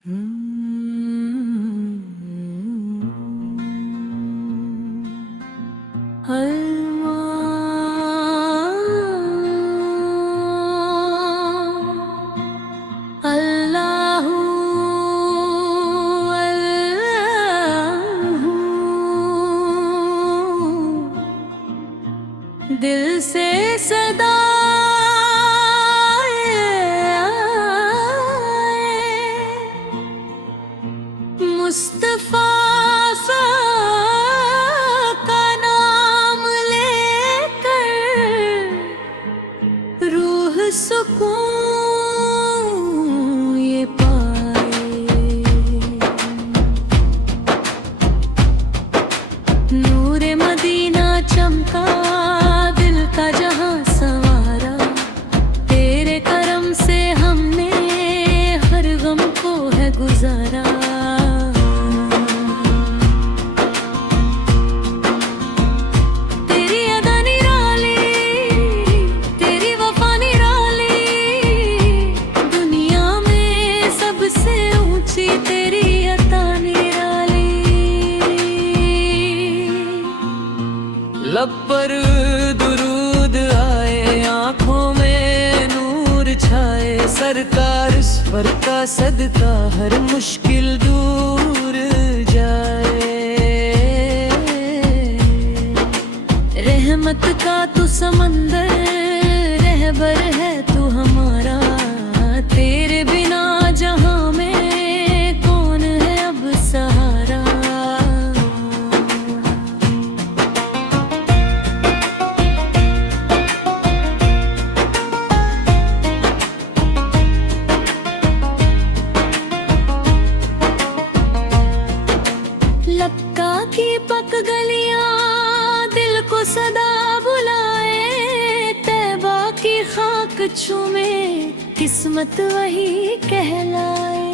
अल्लाहू अल्लाहू दिल से सदा मुस्तफा का नाम लेकर रूह सुकून ये पाए। नूरे मदीना चमका, दिल का जहां संवारा, तेरे करम से हमने हर गम को है गुजारा। लब पर दुरूद आए, आँखों में नूर छाए, सरकार स्वर का सदका हर मुश्किल दूर जाए। रहमत का तू समंदर, रहबर है तू हमारा, तेरे बिना जहां में कौन है अब सहारा। लक्का की पक गलियां दिल को सदा बुलाए, तैबा की खाक चूमे किस्मत वही कहलाए।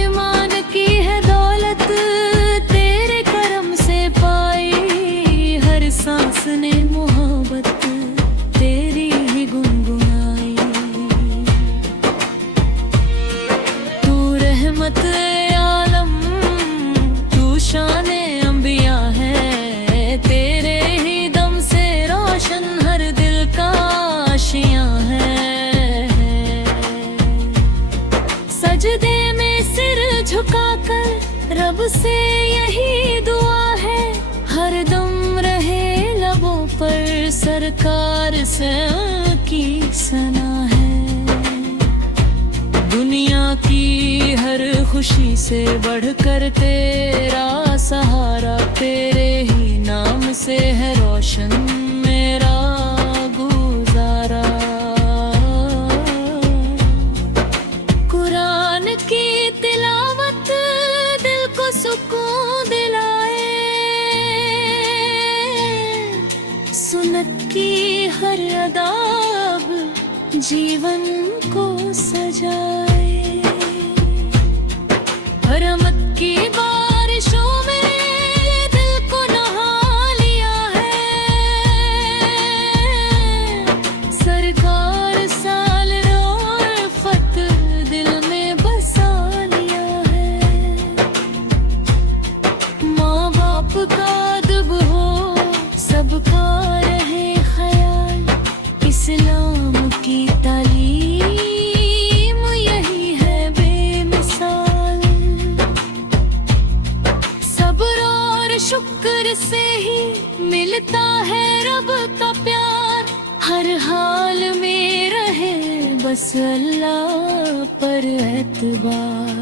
ईमान की है दौलत तेरे करम से पाई, हर सांस ने मोहब्बत तेरी ही गुनगुनाई। रहमत आलम तू शाने अंबिया है, तेरे ही दम से रोशन हर दिल का आशियां है। सजदे में सिर झुकाकर रब से यही दुआ है, हर दम रहे लबों पर सरकार से की सना है। दुनिया की हर खुशी से बढ़कर तेरा सहारा, तेरे ही नाम से है रोशन मेरा गुजारा। कुरान की तिलावत दिल को सुकून दिलाए, सुन्नत की हर अदाब जीवन को सजाए। रहमत की बारिशों में दिल को नहा लिया है, सरकार साल रोफत दिल में बसा लिया है। माँ बाप का अदब हो सबका रहे ख्याल, इस्लाम की तालीम यही है बेमिसाल। सब्र और शुक्र से ही मिलता है रब का प्यार, हर हाल में रहे बस अल्लाह पर एतबार।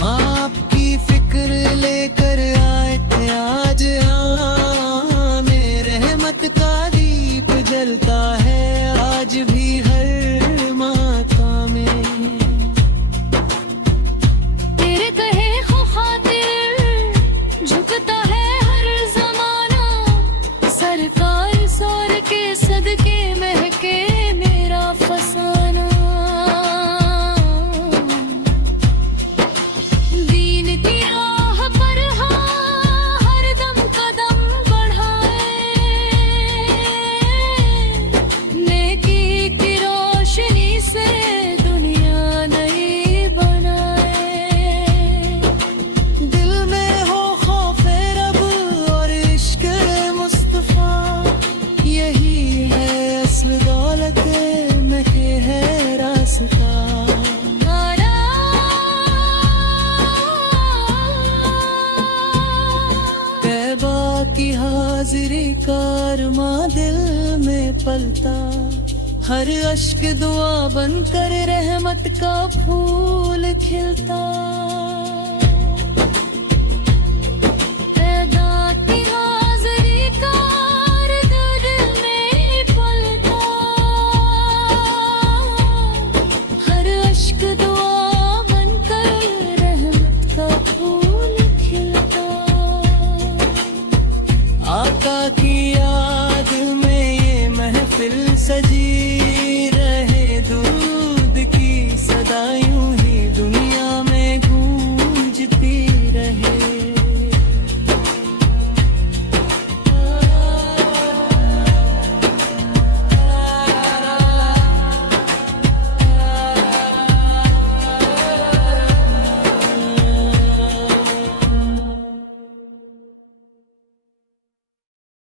माँ आपकी फिक्र लेकर आए थे आज यहाँ में, रहमत का दीप जलता है आज भी हर माथा में। तेरे कहे हो खातिर झुकता है हर जमाना, सरकार सौर के सदके महके मेरा फसाना। दीन की राह पर हर दम कदम बढ़ाए, का अरमां दिल में पलता, हर अश्क दुआ बनकर रहमत का फूल खिलता। पैदा की हाज़िरी का अर्ज़ दिल में पलता, हर अश्क दुआ बनकर रहमत का फूल खिलता। आका की याद में ये महफिल सजी